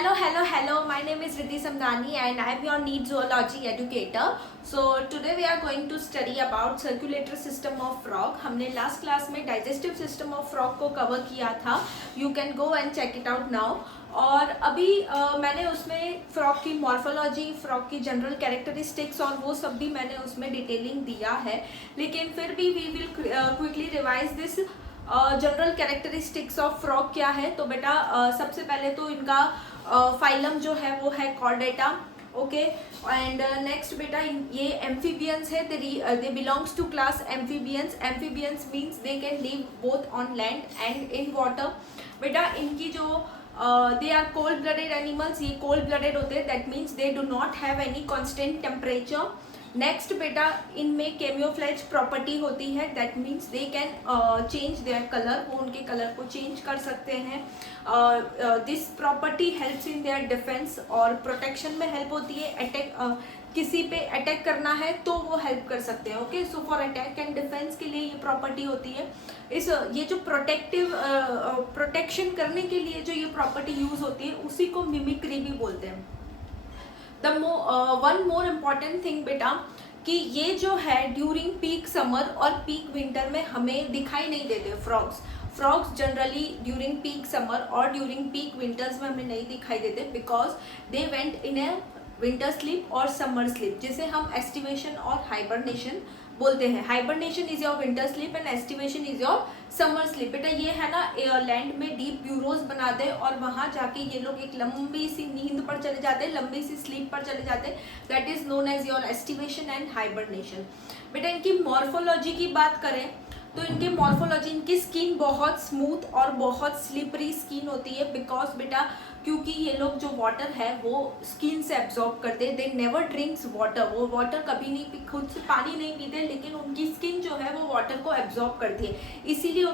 Hello. My name is Riddhi Samdani and I am your NEET zoology educator. So today we are going to study about circulatory system of frog. हमने last class में digestive system of frog को cover किया था. You can go and check it out now. और अभी मैंने उसमें frog की मॉर्फोलॉजी, फ्रॉग की जनरल कैरेक्टरिस्टिक्स और वो सब भी मैंने उसमें डिटेलिंग दिया है, लेकिन फिर भी we will quickly revise this general characteristics of frog क्या है. तो बेटा सबसे पहले तो इनका फाइलम जो है वो है कॉर्डेटा. ओके, एंड नेक्स्ट बेटा ये एम्फीबियंस है. They belongs to class amphibians. Amphibians means they can live both on land and in water. बेटा इनकी जो they are cold blooded animals. ये कोल्ड ब्लडेड होते हैं. That means they do not have any constant temperature. Next बेटा इनमें camouflage property होती है. That means they can change their colour. वो उनके कलर को चेंज कर सकते हैं. This property helps in their defence और प्रोटेक्शन में हेल्प होती है. अटैक किसी पे अटैक करना है तो वो हेल्प कर सकते हैं. Okay, so for attack and defence के लिए ये प्रॉपर्टी होती है. ये जो प्रोटेक्शन करने के लिए जो ये प्रॉपर्टी यूज होती है उसी को मिमिक्री भी बोलते हैं. वन मोर इम्पॉर्टेंट थिंग बेटा कि ये जो है ड्यूरिंग पीक समर और पीक विंटर में हमें दिखाई नहीं देते frogs generally during peak summer और ड्यूरिंग पीक विंटर्स में हमें नहीं दिखाई देते because they went in A winter sleep और समर स्लीप, जिसे हम एस्टिवेशन और हाइबरनेशन बोलते हैं. Hibernation is your winter sleep and aestivation is your summer sleep. बेटा ये है ना लैंड में डीप ब्यूरोज बना दे और वहाँ जाके ये लोग एक लंबी सी नींद पर चले जाते हैं, लंबी सी स्लीप पर चले जाते हैं. That is known as your aestivation and hibernation. बेटा इनकी मॉर्फोलॉजी की बात करें तो इनके मॉर्फोलॉजी, इनकी स्किन बहुत स्मूथ और बहुत स्लिपरी स्किन होती है बिकॉज बेटा क्योंकि ये लोग जो वाटर है वो स्किन से एब्जॉर्ब करते हैं. They never drinks water. वो वाटर कभी नहीं खुद से पानी नहीं पीते, लेकिन उनकी स्किन जो है वो वाटर को एब्जॉर्ब करती है. इसीलिए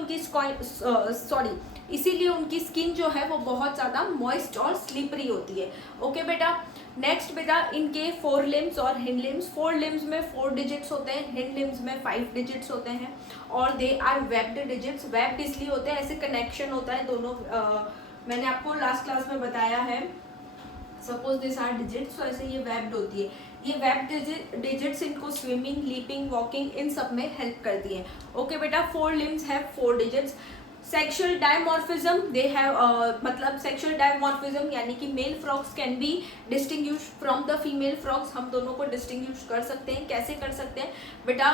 उनकी स्किन जो है वो बहुत ज़्यादा मॉइस्ट और स्लिपरी होती है. ओके बेटा, नेक्स्ट बेटा इनके 4 लिम्स और हिंड लिम्स. 4 लिम्स में 4 डिजिट्स होते हैं, हिंड लिम्स में 5 डिजिट्स होते हैं और they are webbed digits. Webbed इसलिए होते हैं, ऐसे कनेक्शन होता है दोनों. मैंने आपको लास्ट क्लास में बताया है. सपोज दिस आर डिजिट्स, तो ऐसे ये वेब्ड होती है. ये वेब्ड डिजिट्स इनको स्विमिंग, लीपिंग, वॉकिंग इन सब में हेल्प करती हैं. ओके बेटा, 4 limbs have 4 digits. Sexual dimorphism they have, मतलब सेक्शुअल डायमॉर्फिज्म यानी कि male frogs can be distinguish from the female frogs. हम दोनों को डिस्टिंग्विश कर सकते हैं. कैसे कर सकते हैं बेटा?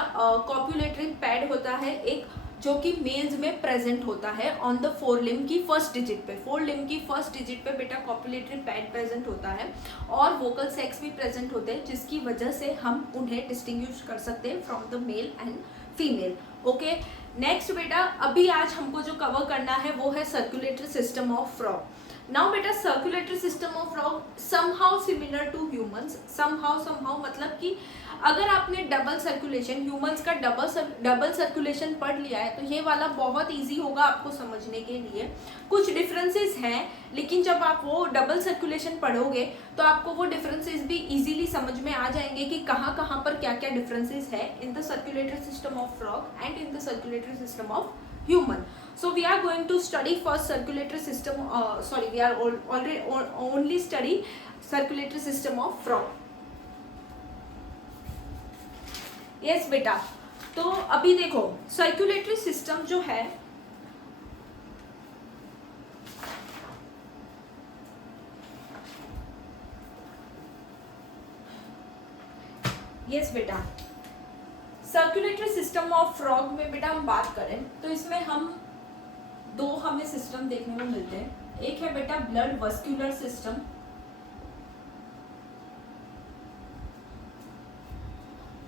कॉपुलेटरी पैड होता है एक जो कि मेल्स में प्रेजेंट होता है ऑन द 4 लिम्ब की फर्स्ट डिजिट पे. 4 लिम्ब की फर्स्ट डिजिट पे बेटा कॉपुलेटरी पैड प्रेजेंट होता है और वोकल सेक्स भी प्रेजेंट होते हैं, जिसकी वजह से हम उन्हें डिस्टिंग्विश कर सकते हैं from the male and female. Okay, next बेटा अभी आज हमको जो कवर करना है वो है circulatory system of frog. Now बेटा circulatory system of frog somehow similar to humans. Somehow मतलब कि अगर आपने डबल सर्कुलेशन, ह्यूमंस का डबल सर्कुलेशन पढ़ लिया है तो ये वाला बहुत इजी होगा आपको समझने के लिए. कुछ डिफरेंसेस हैं, लेकिन जब आप वो डबल सर्कुलेशन पढ़ोगे तो आपको वो डिफरेंसेस भी इजीली समझ में आ जाएंगे कि कहाँ कहाँ पर क्या क्या डिफरेंसेस है in the circulatory system of frog and in the circulatory system of human. So we are going to study first circulatory system. We are already only study circulatory system of frog. Yes बेटा, तो अभी देखो circulatory system जो है yes बेटा circulatory system of frog में बेटा हम बात करें तो इसमें हमें सिस्टम देखने में मिलते हैं. एक है बेटा ब्लड वस्कुलर सिस्टम,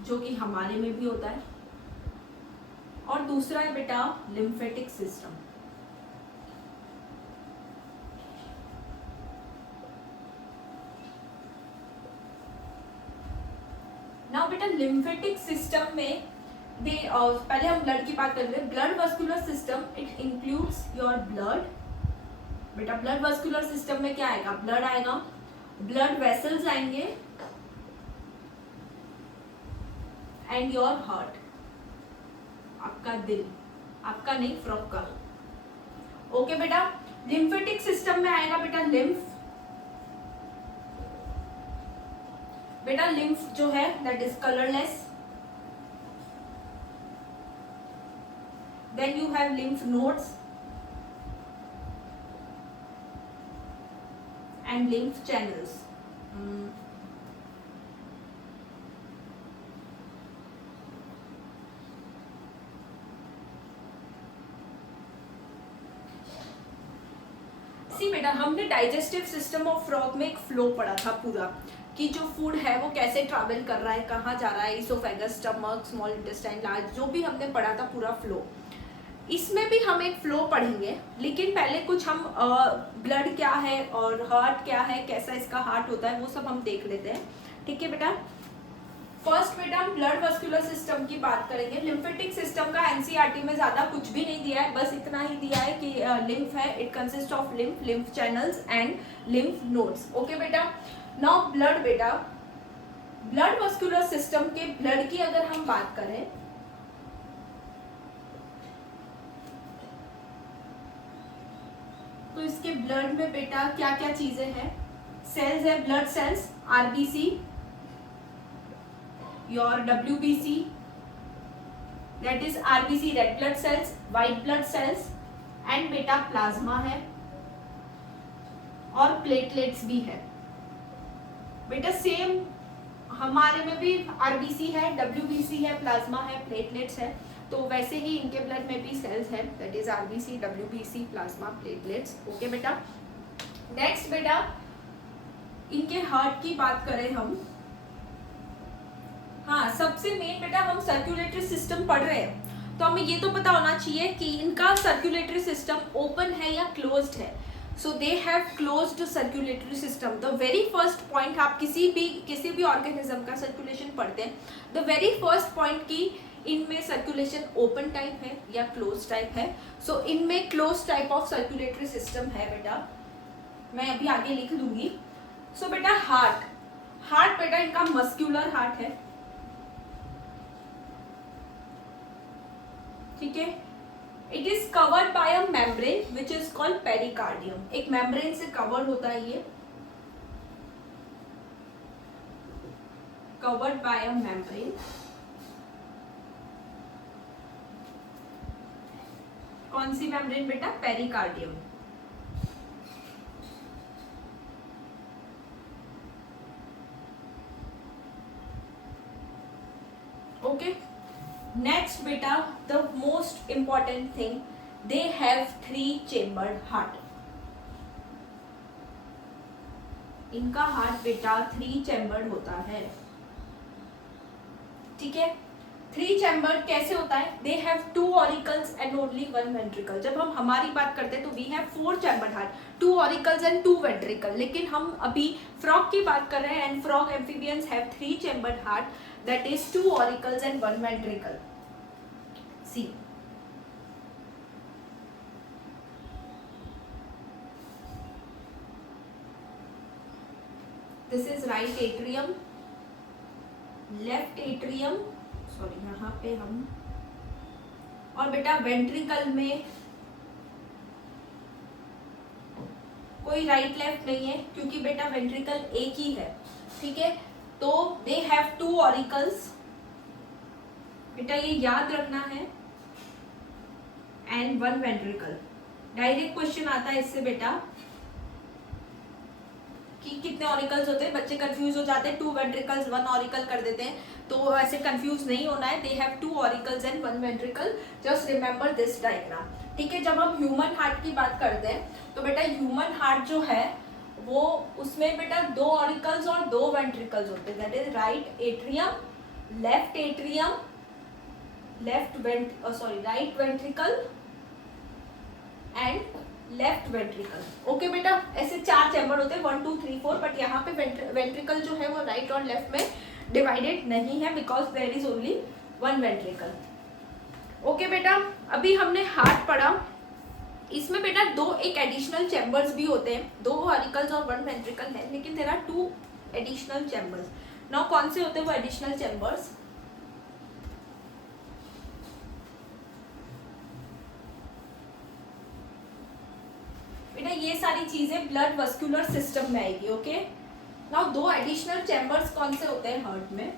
जो कि हमारे में भी होता है, और दूसरा है बेटा लिम्फेटिक सिस्टम. नाउ बेटा लिम्फेटिक सिस्टम में पहले हम ब्लड की बात कर रहे हैं. Blood vascular system it includes your blood. बेटा ब्लड वस्कुलर सिस्टम में क्या आएगा? ब्लड आएगा, ब्लड वेसल्स आएंगे एंड योर हार्ट. आपका दिल, आपका नहीं फ्रॉग का. ओके बेटा, लिम्फेटिक सिस्टम में आएगा बेटा लिम्फ, बेटा लिम्फ जो है that is colourless, then you have lymph nodes and lymph channels. बेटा हमने डाइजेस्टिव सिस्टम ऑफ फ्रॉग में एक फ्लो पढ़ा था पूरा, कि जो फूड है वो कैसे ट्रैवल कर रहा है, कहाँ जा रहा है, oesophagus, stomach, small intestine, large, जो भी हमने पढ़ा था पूरा फ्लो। इसमें भी हम एक फ्लो पढ़ेंगे, लेकिन पहले कुछ हम ब्लड क्या है और हार्ट क्या है, कैसा इसका हार्ट होता है, वो सब हम देख लेते हैं। ठीक है बेटा, फर्स्ट बेटा हम ब्लड वस्कुलर सिस्टम की बात करेंगे। लिम्फेटिक सिस्टम का एनसीईआरटी में ज्यादा कुछ भी नहीं दिया है, बस इतना ही दिया है कि लिम्फ है, it consist of lymph, lymph channels and lymph nodes. Okay बेटा, नाउ ब्लड बेटा, ब्लड वस्कुलर सिस्टम के ब्लड की अगर हम बात करें तो इसके ब्लड में बेटा क्या क्या चीजें हैं, सेल्स है, blood cells, RBC, your WBC, that is RBC, red blood cells, white blood cells and बेटा प्लाज्मा है और प्लेटलेट्स भी है। बेटा सेम हमारे में भी RBC है, WBC है, प्लाज्मा है, प्लेटलेट्स है, तो वैसे ही इनके ब्लड में भी सेल्स है, that is RBC, WBC, plasma, platelets. Okay बेटा, नेक्स्ट बेटा इनके हार्ट की बात करें हम, हाँ सबसे मेन बेटा हम सर्कुलेटरी सिस्टम पढ़ रहे हैं तो हमें ये तो पता होना चाहिए कि इनका सर्कुलेटरी सिस्टम ओपन है या क्लोज्ड है। So they have closed circulatory system. The very first point, आप किसी भी ऑर्गेनिज्म का सर्कुलेशन पढ़ते हैं, द वेरी फर्स्ट पॉइंट की इनमें सर्कुलेशन ओपन टाइप है या क्लोज टाइप है। सो इनमें close type of circulatory system है बेटा, मैं अभी आगे लिख दूंगी। सो बेटा हार्ट बेटा इनका मस्क्यूलर हार्ट है, ठीक है। It is covered by a membrane which is called pericardium. एक मेम्ब्रेन से कवर होता है ये, कवर्ड बाय अ मेम्ब्रेन। कौन सी मेम्ब्रेन बेटा? पेरिकार्डियम। ओके, नेक्स्ट बेटा the most important thing, they have 3 chambered heart. इनका हार्ट बेटा 3 चैम्बर्ड होता है, ठीक है। 3 चैम्बर्ड कैसे होता है? They have 2 auricles and only 1 ventricle. जब हम हमारी बात करते हैं तो we have 4 chambered heart, 2 auricles and 2 ventricle. लेकिन हम अभी फ्रॉग की बात कर रहे हैं and frog amphibians have 3 chambered heart, that is 2 auricles and 1 ventricle. See, this is right atrium, left atrium, sorry यहाँ पे हम, और बेटा वेंट्रिकल में कोई राइट लेफ्ट नहीं है क्योंकि बेटा वेंट्रिकल एक ही है, ठीक है। तो दे हैव 2 ऑरिकल्स, बेटा ये याद रखना है, एंड 1 वेंट्रिकल। डायरेक्ट क्वेश्चन आता है इससे बेटा कि कितने ऑरिकल्स होते हैं, बच्चे कंफ्यूज हो जाते हैं, 2 वेंट्रिकल्स 1 ऑरिकल कर देते हैं, तो ऐसे कंफ्यूज नहीं होना है। They have 2 auricles and 1 ventricle, just remember this diagram, ठीक है। जब हम ह्यूमन हार्ट की बात करते हैं तो बेटा ह्यूमन हार्ट जो है वो उसमें बेटा 2 ऑरिकल्स और 2 वेंट्रिकल्स होते हैं, that is right atrium, left atrium, right ventricle and left ventricle. Okay बेटा, ऐसे 4 चैम्बर होते हैं, 1 2 3 4, बट यहाँ पे वेंट्रिकल जो है वो राइट और लेफ्ट में डिवाइडेड नहीं है because there is only 1 ventricle. Okay बेटा, अभी हमने हार्ट पढ़ा, इसमें बेटा 2 एक एडिशनल चैम्बर्स भी होते हैं, 2 ऑरिकल्स और 1 वेंट्रिकल है, लेकिन there are 2 additional chambers. Now कौन से होते हैं वो एडिशनल चैम्बर्स? बेटा ये सारी चीजें ब्लड वस्कुलर सिस्टम में आएगी, ओके। नाउ दो एडिशनल चैम्बर्स कौन से होते हैं हार्ट में?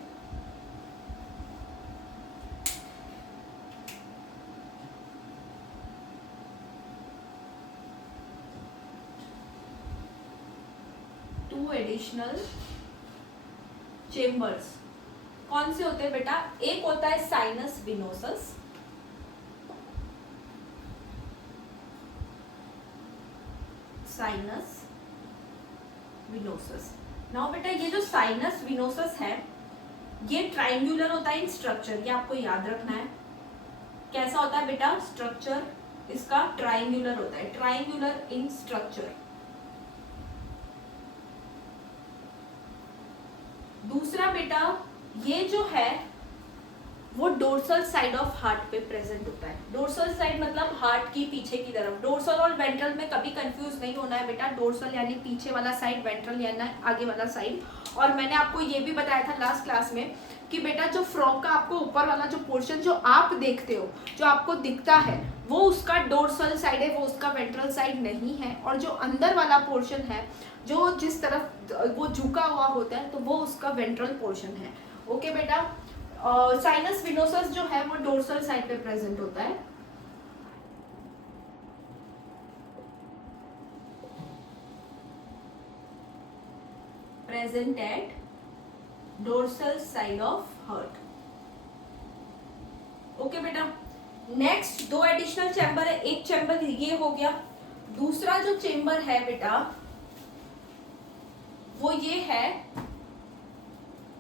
टू एडिशनल चेम्बर्स कौन से होते हैं बेटा? एक होता है sinus venosus, sinus venosus. Now बेटा ये जो साइनस विनोसस है ये ट्राइंगुलर होता है इन स्ट्रक्चर, ये आपको याद रखना है। कैसा होता है बेटा? स्ट्रक्चर इसका ट्राइंगुलर होता है, ट्राइंगुलर इन स्ट्रक्चर। दूसरा बेटा ये जो है वो डोर्सल साइड ऑफ हार्ट पे प्रेजेंट होता है। डोर्सल साइड मतलब हार्ट की पीछे की तरफ। डोर्सल और वेंट्रल में कभी कंफ्यूज नहीं होना है बेटा। डोर्सल यानी पीछे वाला साइड, वेंट्रल यानी आगे वाला साइड। और मैंने आपको ये भी बताया था लास्ट क्लास में कि बेटा जो फ्रॉग का आपको ऊपर वाला जो पोर्शन जो आप देखते हो, जो आपको दिखता है, वो उसका डोर्सल साइड है, वो उसका वेंट्रल साइड नहीं है। और जो अंदर वाला पोर्शन है, जो जिस तरफ वो झुका हुआ होता है, तो वो उसका वेंट्रल पोर्शन है। ओके बेटा। साइनस विनोसस जो है वो डोर्सल साइड पे प्रेजेंट होता है। Present at dorsal side of heart. Okay बेटा। नेक्स्ट दो एडिशनल चैम्बर है। एक चैम्बर ये हो गया, दूसरा जो चैम्बर है बेटा वो ये है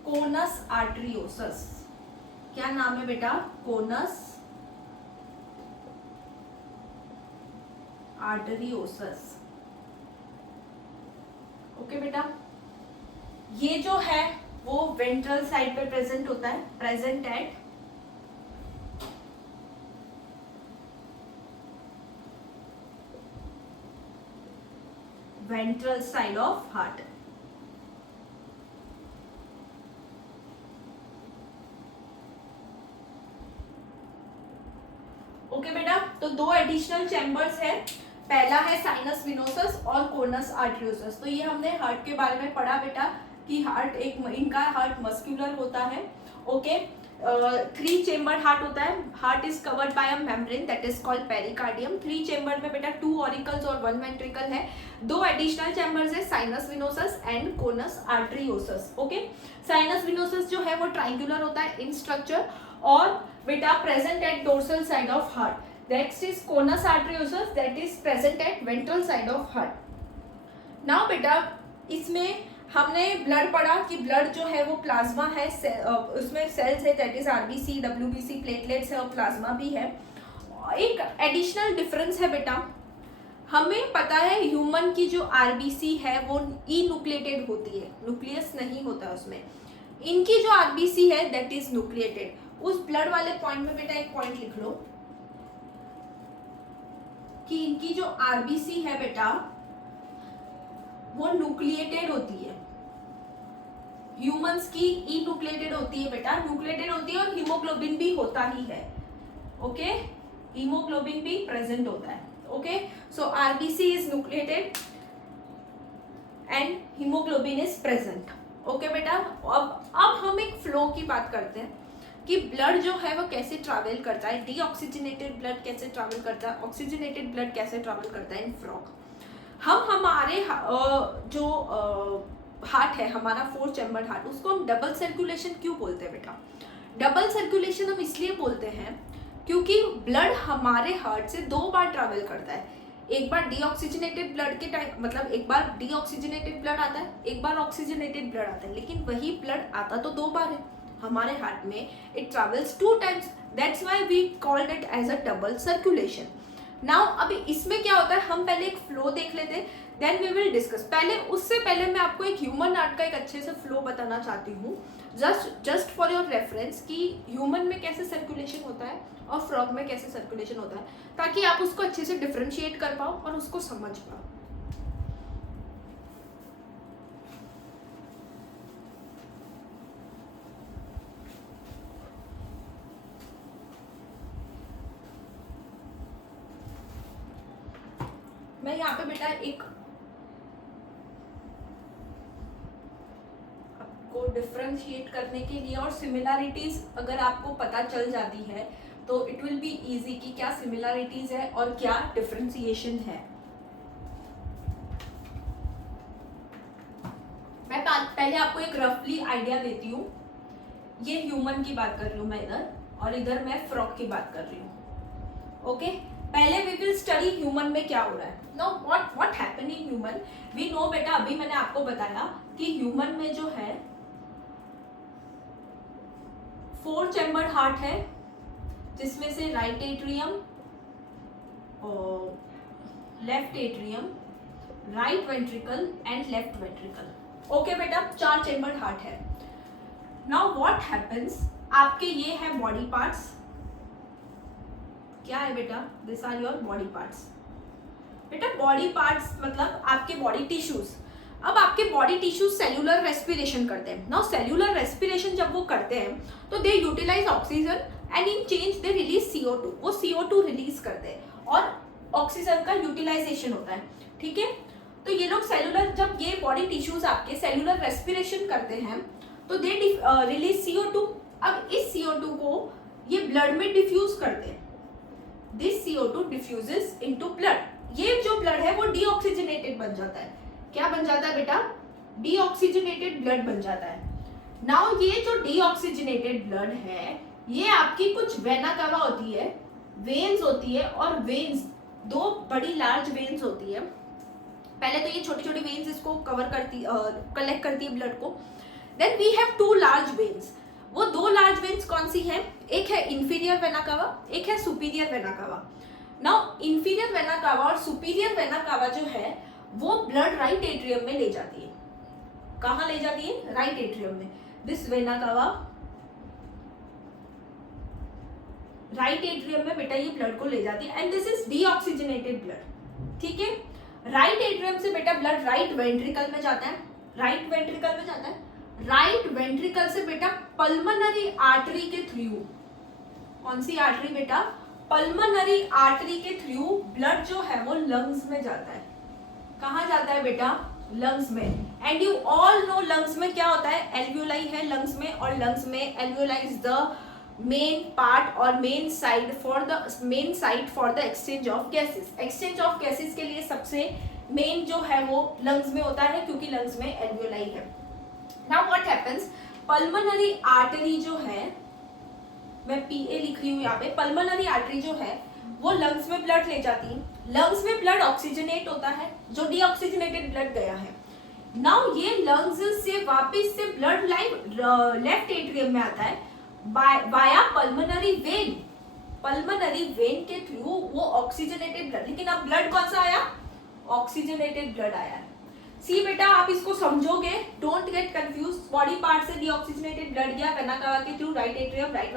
कोनस आर्टरियोसस। क्या नाम है बेटा? Conus arteriosus. ओके बेटा। ये जो है वो वेंट्रल साइड पे प्रेजेंट होता है, present at ventral side of heart. Okay बेटा। तो दो एडिशनल चैम्बर्स है, पहला है साइनस विनोसस और कोनस आर्टरियोसस। तो ये हमने हार्ट के बारे में पढ़ा बेटा कि हार्ट इनका हार्ट मस्कुलर होता है। ओके। 3 चेम्बर हार्ट होता है। Heart is covered by a membrane that is called pericardium. 3 chamber में बेटा 2 ऑरिकल्स और 1 वेंट्रिकल है। दो एडिशनल चैम्बर्स है, sinus venosus and conus arteriosus. Okay. Sinus venosus जो है वो ट्राइंगुलर होता है इन स्ट्रक्चर और बेटा present at dorsal side of heart. Next is conus arteriosus that is present at ventral side of heart. Now बेटा इसमें हमने ब्लड पढ़ा कि ब्लड जो है वो प्लाज्मा है, उसमें सेल्स है that is RBC, WBC, platelets है और प्लाज्मा भी है। एक एडिशनल डिफरेंस है बेटा, हमें पता है ह्यूमन की जो आरबीसी है वो ई न्यूक्लिएटेड होती है, न्यूक्लियस नहीं होता उसमें। इनकी जो आरबीसी है दैट इज न्यूक्लिएटेड। उस ब्लड वाले पॉइंट में बेटा एक पॉइंट लिख लो कि इनकी जो आरबीसी है बेटा वो न्यूक्लिएटेड होती है। ह्यूमंस की ई न्यूक्लिएटेड होती है बेटा, न्यूक्लिएटेड होती है और हीमोग्लोबिन भी होता ही है। ओके, हीमोग्लोबिन भी प्रेजेंट होता है। Okay, so RBC is nucleated and haemoglobin is present. Okay बेटा। अब हम एक फ्लो की बात करते हैं कि ब्लड जो है वो कैसे ट्रैवल करता है, डीऑक्सीजनेटेड ब्लड कैसे ट्रैवल करता है, ऑक्सीजनेटेड ब्लड कैसे ट्रैवल करता है इन फ्रॉग। हम हमारे जो हार्ट है हमारा 4 चैम्बर हार्ट, उसको हम डबल सर्कुलेशन क्यों बोलते हैं बेटा? डबल सर्कुलेशन हम इसलिए बोलते हैं क्योंकि ब्लड हमारे हार्ट से 2 बार ट्रैवल करता है। एक बार डीऑक्सीजनेटेड ब्लड के टाइम, मतलब एक बार डीऑक्सीजनेटेड ब्लड आता है, एक बार ऑक्सीजनेटेड ब्लड आता है, लेकिन वही ब्लड आता तो 2 बार है हमारे हार्ट में। It travels 2 times, that's why we called it as a double circulation. Now अभी इसमें क्या होता है, हम पहले एक फ्लो देख लेते हैं, देन वी विल डिस्कस। पहले उससे पहले मैं आपको एक ह्यूमन हार्ट का एक अच्छे से फ्लो बताना चाहती हूँ, जस्ट फॉर योर रेफरेंस कि ह्यूमन में कैसे सर्कुलेशन होता है और फ्रॉग में कैसे सर्कुलेशन होता है, ताकि आप उसको अच्छे से डिफ्रेंशिएट कर पाओ और उसको समझ पाओ। मैं यहाँ पे बेटा एक को डिफ्रेंशिएट करने के लिए, और सिमिलैरिटीज अगर आपको पता चल जाती है तो इट विल बी इजी कि क्या सिमिलैरिटीज है और क्या डिफ्रेंशिएशन है। मैं पहले आपको एक रफली आइडिया देती हूँ। ये ह्यूमन की बात कर रही हूँ मैं इधर, और इधर मैं फ्रॉग की बात कर रही हूँ। ओके, पहले वी विल स्टडी ह्यूमन में क्या हो रहा है। Know what happen in human, we know बेटा, अभी मैंने आपको बताया कि ह्यूमन में जो है 4 चैम्बर हार्ट है, जिसमें से राइट एट्रियम और left atrium, right ventricle and left ventricle. Okay बेटा, 4 चैम्बर हार्ट है। नाउ व्हाट हैपेंस, आपके ये है बॉडी पार्ट्स। क्या है बेटा, this are your body parts. बेटा बॉडी पार्ट्स मतलब आपके बॉडी टिश्यूज। अब आपके बॉडी टिश्यूज सेल्यूलर रेस्पिरेशन करते हैं। नाउ सेल्यूलर रेस्पिरेशन जब वो करते हैं तो they utilise oxygen and in change they release CO2। वो CO2 रिलीज करते हैं और ऑक्सीजन का यूटिलाइजेशन होता है। ठीक है, तो ये लोग सेल्यूलर, जब ये बॉडी टिश्यूज आपके सेल्यूलर रेस्पिरेशन करते हैं तो दे रिलीज CO2। अब इस CO2 को ये ब्लड में डिफ्यूज करते हैं। This CO2 diffuses into blood. ये जो ब्लड है वो डीऑक्सीजनेटेड बन जाता है। क्या बन जाता है बेटा, डीऑक्सीजनेटेड ब्लड बन जाता है। नाउ ये जो डीऑक्सीजनेटेड ब्लड है, ये आपकी कुछ वेना कावा होती है, वेन्स होती है, और वेन्स 2 बड़ी लार्ज वेन्स होती है। पहले तो ये छोटी छोटी वेन्स इसको कवर करती, कलेक्ट करती है ब्लड को। Then we have 2 large veins. वो 2 लार्ज वेन्स कौन सी है, एक है इंफीरियर वेना कावा, एक है superior vena cava. Now inferior vena cava और सुपीरियर वेना कावा जो है वो ब्लड राइट एट्रियम में ले जाती है। कहाँ ले जाती है, राइट एट्रियम में। This vena cava right atrium में बेटा ये ब्लड को ले जाती है, and this is deoxygenated blood. ठीक है, राइट एट्रियम से बेटा ब्लड राइट वेंट्रिकल में जाता है, राइट वेंट्रिकल में जाता है। राइट वेंट्रिकल से बेटा पल्मोनरी आर्टरी के थ्रू, कौन सी आर्टरी बेटा, पल्मोनरी आर्टरी के थ्रू ब्लड जो है वो लंग्स में जाता है। कहाँ जाता है बेटा, लंग्स में। And you all know lungs में क्या होता है, एल्वियोलाई है लंग्स में, और लंग्स में alveoli is the main part और main side for the exchange of gases. Exchange of gases के लिए सबसे मेन जो है वो लंग्स में होता है, क्योंकि लंग्स में एल्वियोलाई है। Now what happens, pulmonary artery जो है, मैं PA लिख रही हूँ यहाँ पे, पल्मोनरी आर्टरी जो है वो लंग्स में ब्लड ले जाती है। लंग्स में ब्लड ऑक्सीजनेट होता है, जो डीऑक्सीजनेटेड ब्लड गया है। नाउ ये लंग्स से वापस से ब्लड लाइन लेफ्ट एट्रियम में आता है via pulmonary vein. Pulmonary vein के थ्रू वो ऑक्सीजनेटेड ब्लड, लेकिन अब ब्लड कौन सा आया, ऑक्सीजनेटेड ब्लड आया है। सी बेटा आप इसको समझोगे, don't get confuse. Body part से डीऑक्सीजनेटेड ब्लड गया वेना कावा के through right atrium, right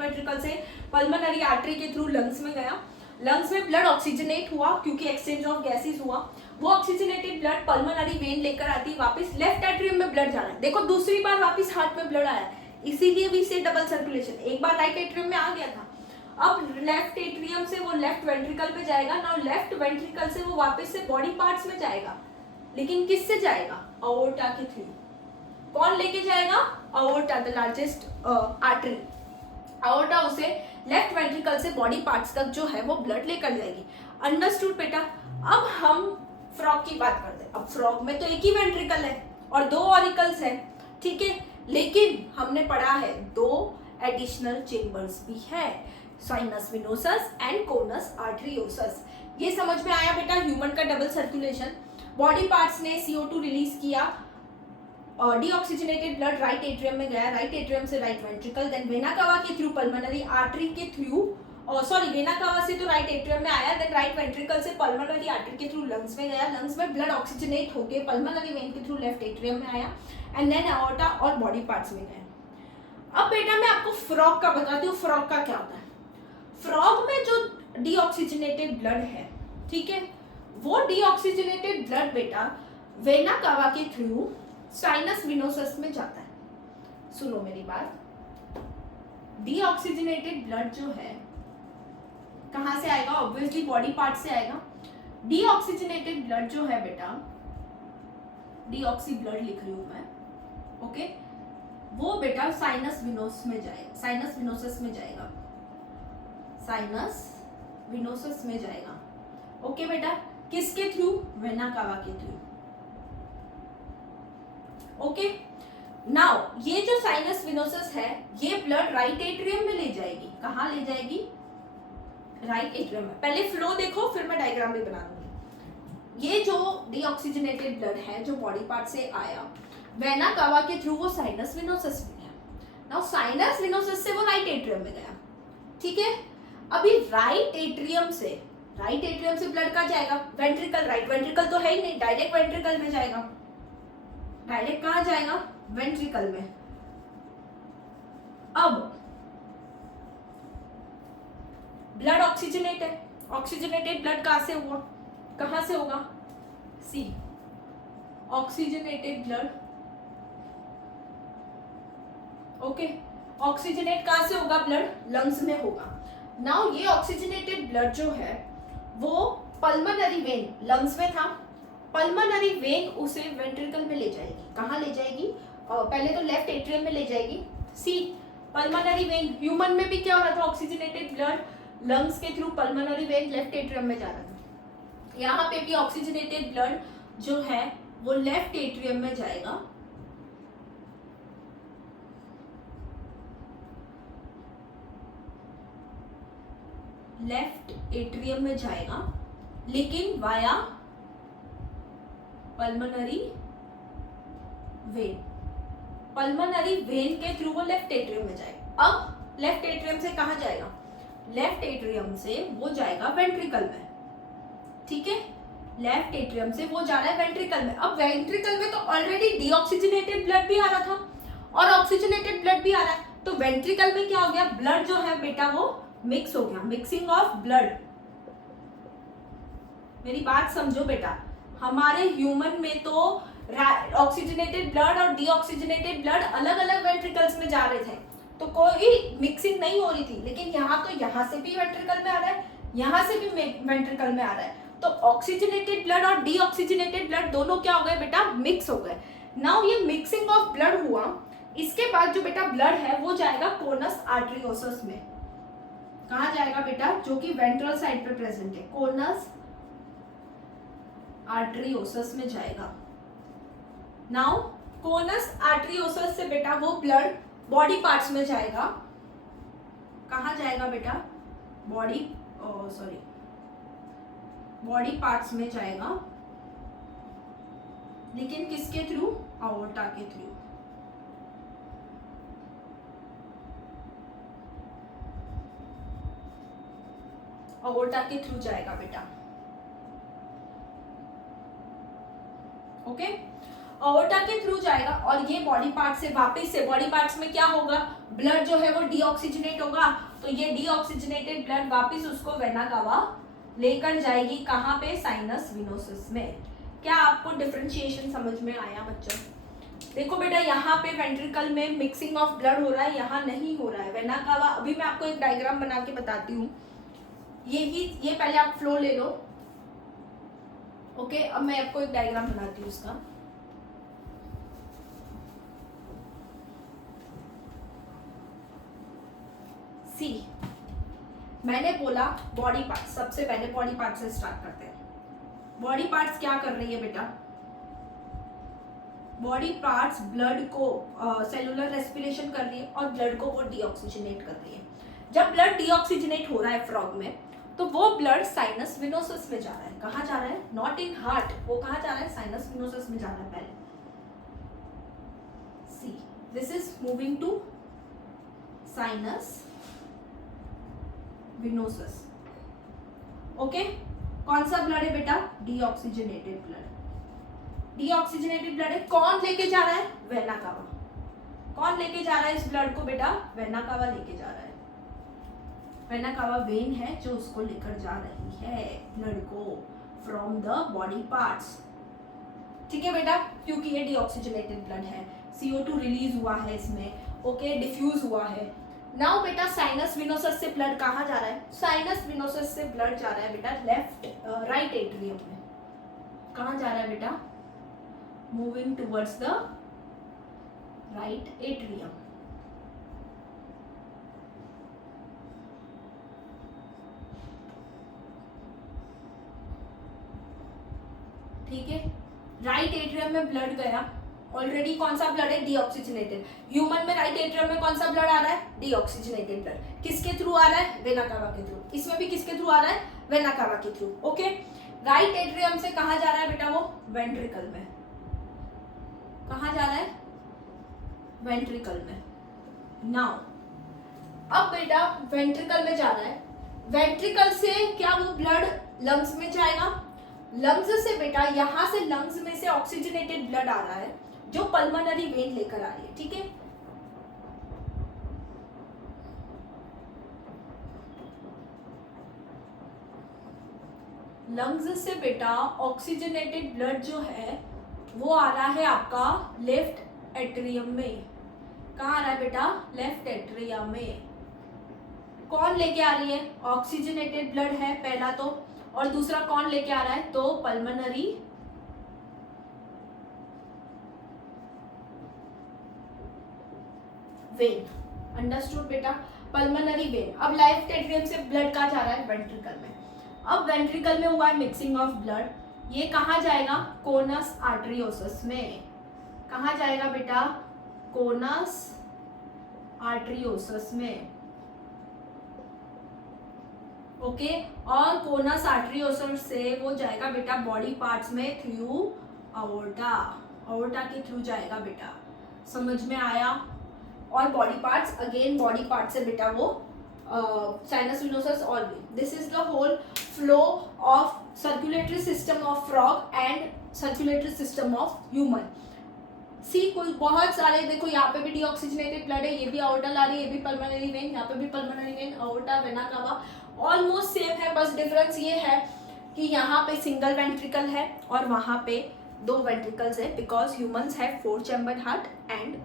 ventricle से पल्मोनरी आर्टरी के थ्रू लंग्स में गया। लंग्स में ब्लड ऑक्सीजनेट हुआ क्योंकि एक्सचेंज ऑफ गैसेस हुआ। वो ऑक्सीजनेटेड ब्लड पल्मोनरी वेन लेकर आती है वापस, लेफ्ट एट्रियम में ब्लड जाना है। देखो दूसरी बार वापस हार्ट में ब्लड आया, इसीलिए भी से डबल सर्कुलेशन। एक बार राइट एट्रियम में आ गया था, अब लेफ्ट एट्रियम से वो लेफ्ट वेंट्रिकल पे जाएगा। नाउ लेफ्ट वेंट्रिकल से वो वापस से बॉडी पार्ट्स में जाएगा, लेकिन किससे जाएगा, अओर्टा के थ्रू। कौन लेके जाएगा, अओर्टा, द लार्जेस्ट आर्टरी। अओर्टा उसे लेफ्ट वेंट्रिकल से बॉडी पार्ट्स तक जो है वो ब्लड लेकर जाएगी। अंडरस्टूड बेटा। अब हम फ्रॉग की बात करते हैं। अब फ्रॉग में तो एक ही वेंट्रिकल है और 2 ऑरिकल्स है, ठीक है, लेकिन हमने पढ़ा है 2 एडिशनल चेम्बर्स भी है, sinus venosus and conus arteriosus. ये समझ में आया बेटा, ह्यूमन का डबल सर्कुलेशन। बॉडी पार्ट्स ने CO2 रिलीज किया, डीऑक्सीजनेटेड ब्लड राइट एट्रियम में गया, राइट एट्रियम से right ventricle, then vena cava के थ्रू पल्मोनरी आर्टरी के थ्रू, वेना कावा से तो राइट एट्रियम में आया, देन राइट वेंट्रिकल से पल्मोनरी आर्टरी के थ्रू लंग्स में गया, लंग्स में ब्लड ऑक्सीजनेट होके पल्मोनरी वेन के थ्रू लेफ्ट एट्रियम में आया, एंड देन अओर्टा और बॉडी पार्ट्स में गया। अब बेटा मैं आपको फ्रॉग का बताती हूँ, फ्रॉग का क्या होता है। फ्रॉग में जो डीऑक्सीजनेटेड ब्लड है, ठीक है, वो डीऑक्सीजनेटेड ब्लड बेटा वेना कावा के थ्रू साइनस विनोसस में जाता है। सुनो मेरी बात, डीऑक्सीजनेटेड ब्लड जो है कहाँ से आएगा, ऑब्वियसली बॉडी पार्ट से आएगा। डीऑक्सीजनेटेड ब्लड जो है बेटा, डीऑक्सी ब्लड लिख रही हूं मैं, ओके, वो बेटा साइनस विनोस में जाएगा, साइनस विनोसस में जाएगा, साइनस विनोसस में जाएगा। ओके बेटा, किसके थ्रू? वेना कावा के थ्रू। ओके, नाउ ये जो साइनस विनोसस है ये ब्लड राइट एट्रियम में ले जाएगी। कहाँ ले जाएगी? राइट एट्रियम में। पहले फ्लो देखो फिर मैं डायग्राम भी बना दूंगी। ये जो डीऑक्सीजनेटेड ब्लड है जो बॉडी पार्ट से आया वेना कावा के थ्रू, वो साइनस विनोसस में गया। नाउ साइनस विनोसस से वो राइट एट्रियम में गया, ठीक है। अभी राइट एट्रियम से ब्लड कहाँ जाएगा? वेंट्रिकल। राइट वेंट्रिकल तो है ही नहीं, डायरेक्ट वेंट्रिकल में जाएगा। डायरेक्ट कहाँ जाएगा? वेंट्रिकल में। अब ब्लड ऑक्सीजनेट है, ऑक्सीजनेटेड ब्लड कहाँ से हुआ? कहाँ से होगा? सी, ऑक्सीजनेटेड ब्लड। ओके, ऑक्सीजनेट कहाँ से होगा? ब्लड लंग्स में होगा। नाउ ये ऑक्सीजनेटेड ब्लड जो है वो पल्मोनरी वेन, लंग्स में था, पल्मोनरी वेन उसे वेंट्रिकल में ले जाएगी। कहाँ ले जाएगी? पहले तो लेफ्ट एट्रियम में ले जाएगी। सी, पल्मोनरी वेन। ह्यूमन में भी क्या हो रहा था? ऑक्सीजनेटेड ब्लड लंग्स के through pulmonary vein left atrium में जा रहा था। यहाँ पे भी ऑक्सीजनेटेड ब्लड जो है वो लेफ्ट एट्रियम में जाएगा। लेफ्ट एट्रियम में जाएगा, लेकिन via pulmonary vein. Pulmonary vein के थ्रू वो लेफ्ट एट्रियम में जाएगा। अब लेफ्ट एट्रियम से कहाँ जाएगा? लेफ्ट एट्रियम से वो जाएगा वेंट्रिकल में, ठीक है। लेफ्ट एट्रियम से वो जा रहा है वेंट्रिकल में। अब वेंट्रिकल में तो ऑलरेडी डीऑक्सीजनेटेड ब्लड भी आ रहा था और ऑक्सीजनेटेड ब्लड भी आ रहा है, तो वेंट्रिकल में क्या हो गया? ब्लड जो है बेटा वो मिक्स हो गया, मिक्सिंग ऑफ ब्लड। मेरी बात समझो बेटा, हमारे ह्यूमन में तो ऑक्सीजनेटेड ब्लड और डीऑक्सीजनेटेड ब्लड अलग अलग वेंट्रिकल्स में जा रहे थे, तो कोई मिक्सिंग नहीं हो रही थी। लेकिन यहाँ तो यहाँ से भी वेंट्रिकल में आ रहा है, यहाँ से भी वेंट्रिकल में आ रहा है, तो ऑक्सीजनेटेड ब्लड और डीऑक्सीजनेटेड ब्लड दोनों क्या हो गए बेटा? मिक्स हो गए। नाउ ये मिक्सिंग ऑफ ब्लड हुआ, इसके बाद जो बेटा ब्लड है वो जाएगा कोनस आर्टरियोसस में। कहाँ जाएगा बेटा? जो कि वेंट्रल साइड पे प्रेजेंट है, कोनस आर्टरियोसस में जाएगा। नाउ कोनस आर्टरियोसस से बेटा वो ब्लड बॉडी पार्ट्स में जाएगा। कहाँ जाएगा बेटा? बॉडी पार्ट्स में जाएगा, लेकिन किसके थ्रू? आओर्टा के थ्रू। आओर्टा के थ्रू जाएगा बेटा। ओके, आओर्टा के थ्रू जाएगा और ये बॉडी पार्ट से वापस से बॉडी पार्ट्स में क्या होगा? ब्लड जो है वो डीऑक्सीजनेट होगा, तो ये डीऑक्सीजनेटेड ब्लड वापस उसको वेना कावा लेकर जाएगी। कहाँ पे? साइनस विनोसस में। क्या आपको डिफरेंशिएशन समझ में आया बच्चों? देखो बेटा, यहाँ पे वेंट्रिकल में मिक्सिंग ऑफ ब्लड हो रहा है, यहाँ नहीं हो रहा है। वेना कावा, अभी मैं आपको एक डायग्राम बना के बताती हूँ। ये पहले आप फ्लो ले लो। ओके, अब मैं आपको एक डायग्राम बनाती हूँ उसका। सी, मैंने बोला बॉडी पार्ट, सबसे पहले बॉडी पार्ट से स्टार्ट करते हैं। बॉडी पार्ट्स क्या कर रही है बेटा? बॉडी पार्ट्स ब्लड को सेलुलर रेस्पिरेशन कर रही है और ब्लड को वो डीऑक्सीजनेट कर रही है। जब ब्लड डीऑक्सीजनेट हो रहा है फ्रॉग में, तो वो ब्लड साइनस विनोसस में जा रहा है। कहाँ जा रहा है? नॉट इन हार्ट, वो कहाँ जा रहा है? साइनस विनोसस में जा रहा है पहले। See, this is moving to sinus venosus. Okay, कौन सा ब्लड है बेटा? Deoxygenated blood. डीऑक्सीजनेटेड ब्लड है, कौन लेके जा रहा है? Vena cava. कौन लेके जा रहा है इस ब्लड को बेटा? वेना कावा लेके जा रहा है। वेना कावा वेन है जो उसको लेकर जा रही है ब्लड को फ्रॉम द बॉडी पार्ट्स, ठीक है बेटा, क्योंकि ये डीऑक्सीजनेटेड ब्लड है। CO2 रिलीज हुआ है इसमें, ओके, डिफ्यूज हुआ है। नाउ बेटा साइनस विनोसस से ब्लड कहाँ जा रहा है? साइनस विनोसस से ब्लड जा रहा है बेटा राइट एट्रियम में। कहाँ जा रहा है बेटा? Moving towards the right atrium. ठीक है, राइट एट्रियम में ब्लड गया, ऑलरेडी कौन सा ब्लड है, डीऑक्सीजनेटेड। ह्यूमन में राइट एट्रियम में कौन सा ब्लड आ रहा है, डीऑक्सीजनेटेड ब्लड। किसके थ्रू आ रहा है, वेना कावा के थ्रू। इसमें भी किसके थ्रू आ रहा है, वेना कावा के थ्रू। ओके, राइट एट्रियम से कहा जा रहा है बेटा, वो वेंट्रिकल में। कहा जा रहा है, वेंट्रिकल में। नाउ अब बेटा वेंट्रिकल में जा रहा है, वेंट्रिकल से क्या वो ब्लड लंग्स में जाएगा, लंग्स से बेटा यहां से लंग्स में से ऑक्सीजनेटेड ब्लड आ रहा है जो पल्मोनरी वेन लेकर आ रही है। ठीक है, लंग्स से बेटा ऑक्सीजनेटेड ब्लड जो है वो आ रहा है आपका लेफ्ट एट्रियम में। कहाँ आ रहा है बेटा, लेफ्ट एट्रियम में। कौन लेके आ रही है, ऑक्सीजनेटेड ब्लड है पहला तो, और दूसरा कौन लेके आ रहा है, तो पल्मोनरी वेन। अंडरस्टूड बेटा, पल्मोनरी वेन। अब लेफ्ट एट्रियम से ब्लड कहाँ जा रहा है, वेंट्रिकल में। अब वेंट्रिकल में हुआ है मिक्सिंग ऑफ ब्लड, ये कहाँ जाएगा, कोनस आर्टरियोसस में। कहाँ जाएगा बेटा, कोनस आर्टरियोसस में। ओके, और कोनस आर्टरियोसस से वो जाएगा बेटा बॉडी पार्ट्स में थ्रू अओर्टा। अओर्टा के थ्रू जाएगा बेटा, समझ में आया। और body parts, again body part से बेटा वो साइनस विनोसस और भी। This is the whole flow of circulatory system of frog and circulatory system of human. See कुल बहुत सारे, देखो यहाँ पे भी डीऑक्सीजनेटेड ब्लड है, ये भी अओर्टा ला रही है, ये भी पल्मोनरी वेन, यहाँ पे भी pulmonary vein, aorta, vena cava almost same है। बस डिफरेंस ये है कि यहाँ पे सिंगल वेंट्रिकल है और वहाँ पे दो वेंट्रिकल्स है, because humans have 4 chambered heart and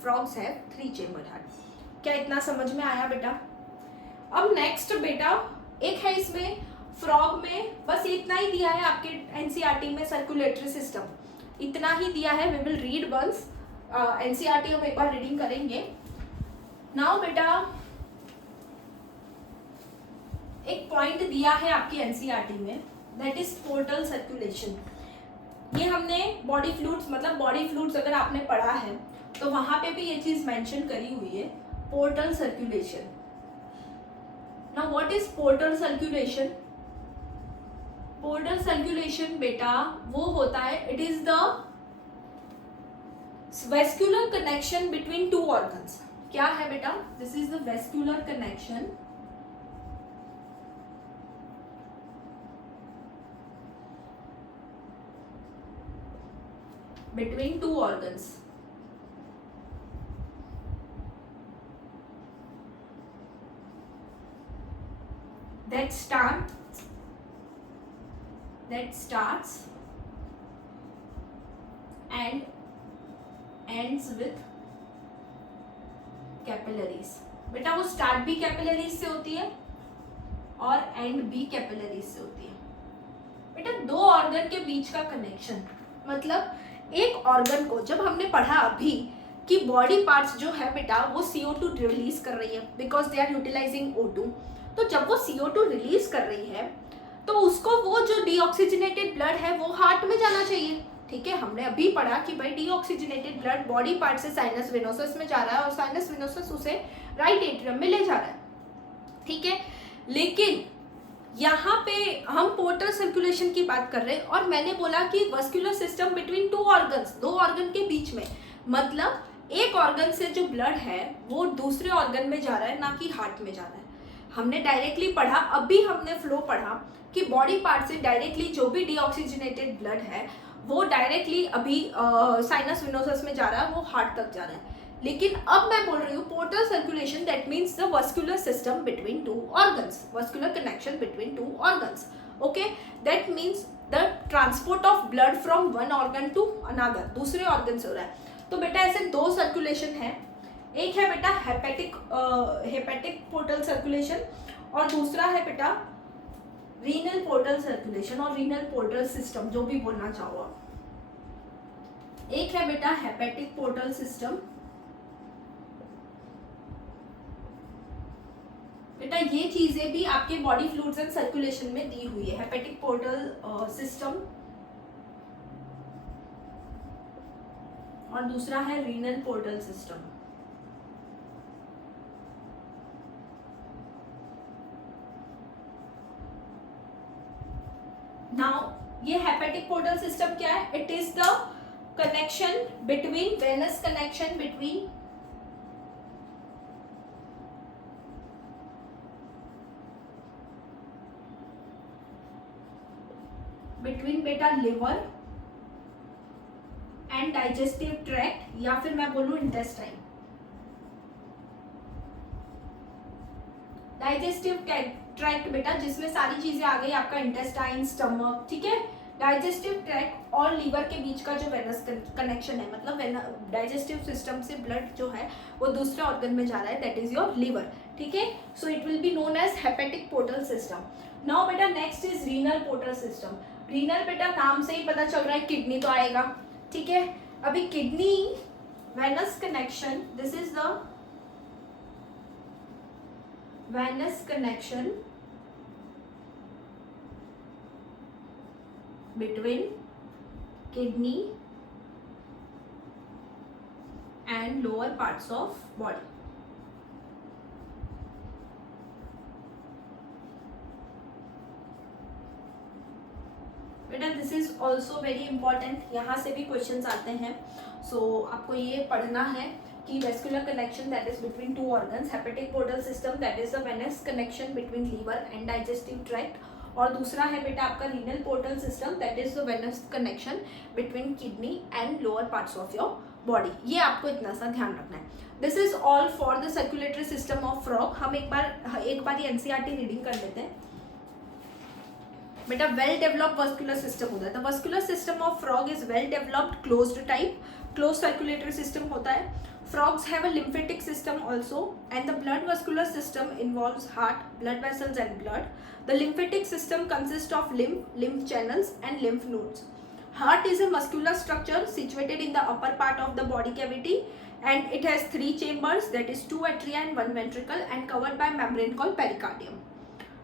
frogs have 3 chambered heart. क्या इतना समझ में आया बेटा। अब नेक्स्ट बेटा एक है इसमें फ्रॉग में, बस इतना ही दिया है आपके एनसीईआरटी में, सर्कुलेटरी सिस्टम इतना ही दिया है। We will read once, NCERT हम एक बार रीडिंग करेंगे। नाउ बेटा एक पॉइंट दिया है आपकी एनसीईआरटी में, दैट इज पोर्टल सर्कुलेशन। ये हमने बॉडी फ्लूइड्स, मतलब बॉडी फ्लूइड्स अगर आपने पढ़ा है तो वहां पे भी ये चीज मेंशन करी हुई है, portal circulation. Now what is portal circulation. Portal circulation बेटा वो होता है, it is the vascular connection between two organs. क्या है बेटा, this is the vascular connection between two organs. That starts and ends with capillaries. बेटा वो start भी कैपिलरीज से होती है और एंड भी कैपिलरीज से होती है। बेटा दो ऑर्गन के बीच का कनेक्शन, मतलब एक ऑर्गन को जब हमने पढ़ा अभी कि बॉडी पार्ट्स जो है बेटा वो CO2 रिलीज कर रही है because they are utilising O2। तो जब वो CO2 रिलीज कर रही है तो उसको वो जो डीऑक्सीजनेटेड ब्लड है वो हार्ट में जाना चाहिए। ठीक है, हमने अभी पढ़ा कि भाई डीऑक्सीजनेटेड ब्लड बॉडी पार्ट से साइनस वेनोसस में जा रहा है और साइनस वेनोसस उसे राइट एट्रियम में ले जा रहा है। ठीक है, लेकिन यहाँ पे हम पोर्टल सर्कुलेशन की बात कर रहे हैं और मैंने बोला कि vascular system between two organs, दो ऑर्गन के बीच में, मतलब एक ऑर्गन से जो ब्लड है वो दूसरे ऑर्गन में जा रहा है, ना कि हार्ट में जा रहा है। हमने डायरेक्टली पढ़ा, अभी हमने फ्लो पढ़ा कि बॉडी पार्ट से डायरेक्टली जो भी डीऑक्सीजनेटेड ब्लड है वो डायरेक्टली अभी साइनस विनोसस में जा रहा है, वो हार्ट तक जा रहा है। लेकिन अब मैं बोल रही हूँ portal circulation, that means the vascular system between two organs, vascular connection between two organs. Okay, that means the transport of blood from one organ to another, दूसरे ऑर्गन से हो रहा है। तो बेटा ऐसे दो सर्कुलेशन है, एक है बेटा हेपेटिक पोर्टल सर्कुलेशन और दूसरा है बेटा रीनल पोर्टल सर्कुलेशन और रीनल पोर्टल सिस्टम, जो भी बोलना चाहो आप। एक है बेटा हेपेटिक पोर्टल सिस्टम बेटा ये चीजें भी आपके बॉडी फ्लूइड्स एंड सर्कुलेशन में दी हुई है, हेपेटिक पोर्टल सिस्टम, और दूसरा है रीनल पोर्टल सिस्टम। नाउ ये हेपेटिक पोर्टल सिस्टम क्या है? It is the connection between venous connection between बेटा लिवर एंड डाइजेस्टिव ट्रैक्ट, या फिर मैं बोलूं इंटेस्टाइन। डाइजेस्टिव ट्रैक्ट बेटा जिसमें सारी चीजें आ गई, आपका इंटेस्टाइन, स्टमक, ठीक है। डाइजेस्टिव ट्रैक्ट और लीवर के बीच का जो वेनस कनेक्शन है, मतलब डाइजेस्टिव सिस्टम से ब्लड जो है वो दूसरे ऑर्गन में जा रहा है, दैट इज योर लिवर, ठीक है। So it will be known as hepatic portal system. Now बेटा next is renal portal system. Renal बेटा नाम से ही पता चल रहा है किडनी तो आएगा, ठीक है। अभी kidney venous connection, this is the venous connection between kidney and lower parts of body. बेटा this is also very important, यहाँ से भी क्वेश्चंस आते हैं। सो आपको ये पढ़ना है कि vascular connection that is between two organs, hepatic portal system that is the venous connection between liver and digestive tract, और दूसरा है बेटा आपका renal portal system that is the venous connection between kidney and lower parts of your body. ये आपको इतना सा ध्यान रखना है। This is all for the circulatory system of frog. हम एक बार ये एनसीईआरटी रीडिंग कर लेते हैं। बेटा वेल डेवलप्ड वस्कुलर सिस्टम होता है, the vascular system of frog is well developed closed type, close circulatory system होता है। Frogs have a lymphatic system also, and the blood vascular system involves heart, blood vessels and blood. The lymphatic system consists of lymph channels and lymph nodes. Heart is a muscular structure situated in the upper part of the body cavity, and it has 3 chambers, that is 2 atria and 1 ventricle, and covered by membrane called pericardium.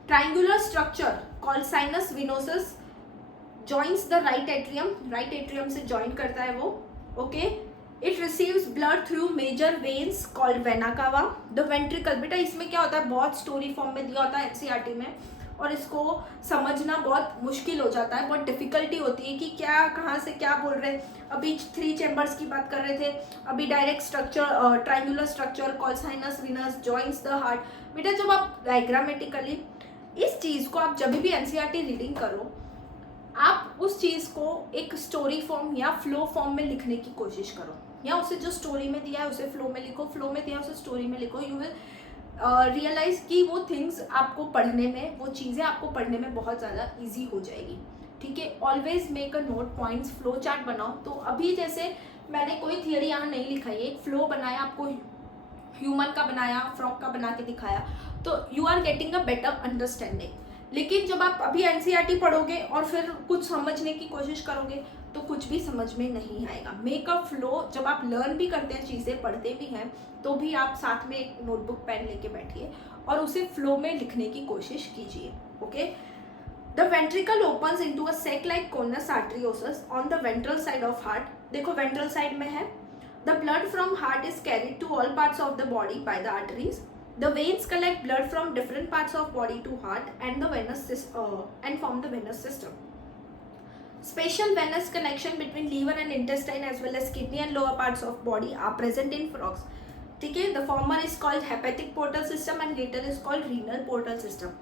Triangular structure called sinus venosus joins the right atrium से join करता है वो, okay. It receives blood through major veins called vena cava. The ventricle, बेटा इसमें क्या होता है, बहुत स्टोरी फॉर्म में दिया होता है एनसीईआरटी में, और इसको समझना बहुत मुश्किल हो जाता है, बहुत डिफिकल्टी होती है कि क्या कहाँ से क्या बोल रहे हैं। अभी 3 चैम्बर्स की बात कर रहे थे, अभी direct structure, triangular structure called sinus Venus joints the heart. बेटा जब आप डायग्रामेटिकली इस चीज़ को आप जब भी एनसीईआरटी रीडिंग करो, आप उस चीज़ को एक स्टोरी फॉर्म या फ्लो फॉर्म में लिखने की कोशिश करो, या उसे जो स्टोरी में दिया है उसे फ्लो में लिखो, फ्लो में दिया है उसे स्टोरी में लिखो। यू विल रियलाइज कि वो थिंग्स आपको पढ़ने में, वो चीज़ें आपको पढ़ने में बहुत ज़्यादा इजी हो जाएगी, ठीक है। Always make a note points, flow chart बनाओ। तो अभी जैसे मैंने कोई थियरी यहाँ नहीं लिखाई, एक फ्लो बनाया, आपको ह्यूमन का बनाया, फ्रॉग का बना के दिखाया, तो you are getting a better understanding. लेकिन जब आप अभी एनसीईआरटी पढ़ोगे और फिर कुछ समझने की कोशिश करोगे तो कुछ भी समझ में नहीं आएगा। मेक अ फ्लो, जब आप लर्न भी करते हैं, चीज़ें पढ़ते भी हैं, तो भी आप साथ में एक नोटबुक पेन लेके बैठिए और उसे फ्लो में लिखने की कोशिश कीजिए, okay. The ventricle opens into a sac like conus arteriosus on the ventral side of heart. देखो वेंट्रल साइड में है। The blood from heart is carried to all parts of the body by the arteries. The veins collect blood from different parts of body to heart and the and form the venous system. Special venous connection between liver and intestine as well as kidney and lower parts of body are present in frogs. ठीक है, the former is called hepatic portal system and later is called renal portal system.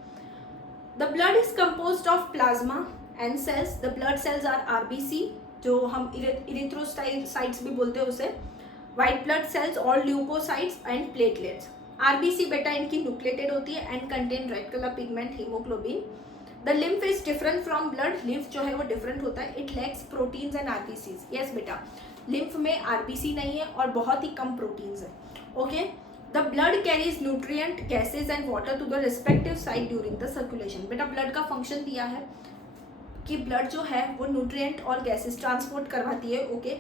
The blood is composed of plasma and cells. The blood cells are RBC, जो हम erythrocytes भी बोलते हैं उसे, white blood cells और leukocytes and platelets. RBC बेटा इनकी nucleated होती है and contain red colour pigment haemoglobin. The lymph is different from blood. Lymph जो है वो डिफरेंट होता है. It lacks proteins and RBCs. Yes बेटा, लिम्फ में आरबीसी नहीं है और बहुत ही कम प्रोटीन्स है, okay. The blood carries nutrient, gases and water to the respective site during the circulation. बेटा ब्लड का फंक्शन दिया है कि ब्लड जो है वो न्यूट्रिएंट और गैसेज ट्रांसपोर्ट करवाती है, okay.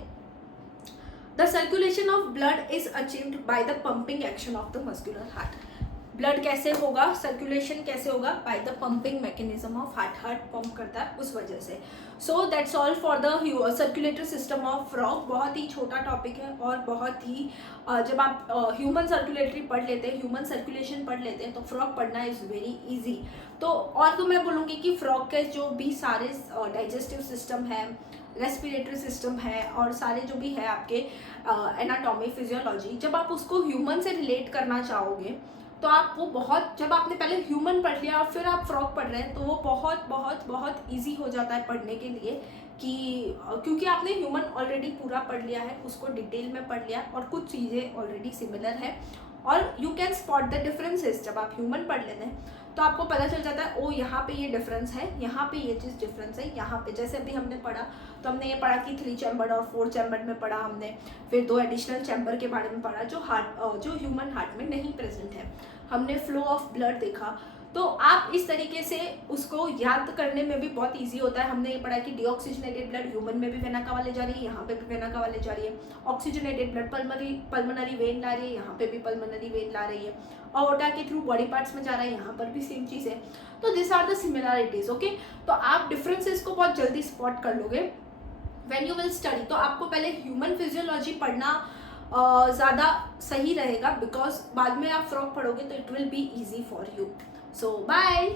The circulation of blood is achieved by the pumping action of the muscular heart. Blood कैसे होगा, सर्कुलेशन कैसे होगा, by the pumping mechanism of heart pump करता है उस वजह से। So that's all for the circulatory system of frog. बहुत ही छोटा टॉपिक है और बहुत ही जब आप ह्यूमन सर्कुलेटरी पढ़ लेते हैं, ह्यूमन सर्कुलेशन पढ़ लेते हैं, तो फ्रॉग पढ़ना इज़ वेरी इजी। तो मैं बोलूँगी कि फ्रॉग के जो भी सारे डाइजेस्टिव सिस्टम है, रेस्पिरेटरी सिस्टम है और सारे जो भी है आपके एनाटॉमी फिजियोलॉजी, जब आप उसको ह्यूमन से रिलेट करना चाहोगे तो आप वो बहुत, जब आपने पहले ह्यूमन पढ़ लिया और फिर आप फ्रॉग पढ़ रहे हैं, तो वो बहुत बहुत बहुत ईजी हो जाता है पढ़ने के लिए, कि क्योंकि आपने ह्यूमन ऑलरेडी पूरा पढ़ लिया है, उसको डिटेल में पढ़ लिया और कुछ चीज़ें ऑलरेडी सिमिलर है और you can spot the differences. जब आप ह्यूमन पढ़ लेते हैं तो आपको पता चल जाता है, ओ यहाँ पे ये डिफरेंस है, यहाँ पे ये चीज़ डिफरेंस है, यहाँ पे जैसे अभी हमने पढ़ा, तो हमने ये पढ़ा कि 3 चैम्बर और 4 चैम्बर में पढ़ा हमने, फिर 2 एडिशनल चैम्बर के बारे में पढ़ा जो जो ह्यूमन हार्ट में नहीं प्रेजेंट है, हमने फ्लो ऑफ ब्लड देखा। तो आप इस तरीके से उसको याद करने में भी बहुत इजी होता है। हमने ये पढ़ा कि डीऑक्सीजनेटेड ब्लड ह्यूमन में भी वेना कावा ले जा रही है, यहाँ पे भी वेना कावा ले जा रही है। ऑक्सीजनेटेड ब्लड पल्मोनरी वेन ला रही है, यहाँ पे भी पल्मोनरी वेन ला रही है। अओर्टा के थ्रू बॉडी पार्ट्स में जा रहा है, यहाँ पर भी सेम चीज़ है। तो this are the similarities. Okay, तो आप डिफरेंसेस को बहुत जल्दी स्पॉट कर लोगे व्हेन यू विल स्टडी। तो आपको पहले ह्यूमन फिजियोलॉजी पढ़ना ज़्यादा सही रहेगा, बिकॉज बाद में आप फ्रॉग पढ़ोगे तो it will be easy for you. So bye.